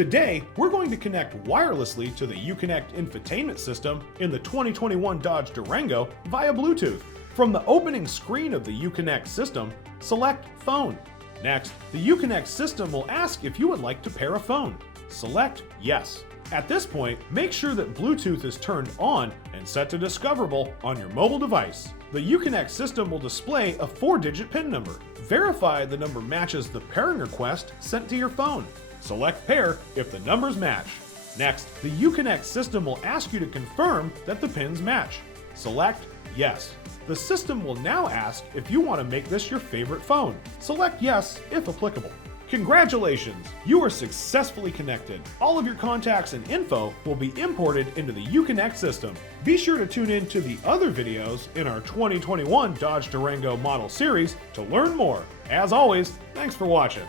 Today, we're going to connect wirelessly to the Uconnect infotainment system in the 2021 Dodge Durango via Bluetooth. From the opening screen of the Uconnect system, select Phone. Next, the Uconnect system will ask if you would like to pair a phone. Select Yes. At this point, make sure that Bluetooth is turned on and set to discoverable on your mobile device. The Uconnect system will display a 4-digit PIN number. Verify the number matches the pairing request sent to your phone. Select Pair if the numbers match. Next, the Uconnect system will ask you to confirm that the pins match. Select Yes. The system will now ask if you want to make this your favorite phone. Select Yes if applicable. Congratulations! You are successfully connected. All of your contacts and info will be imported into the Uconnect system. Be sure to tune in to the other videos in our 2021 Dodge Durango model series to learn more. As always, thanks for watching.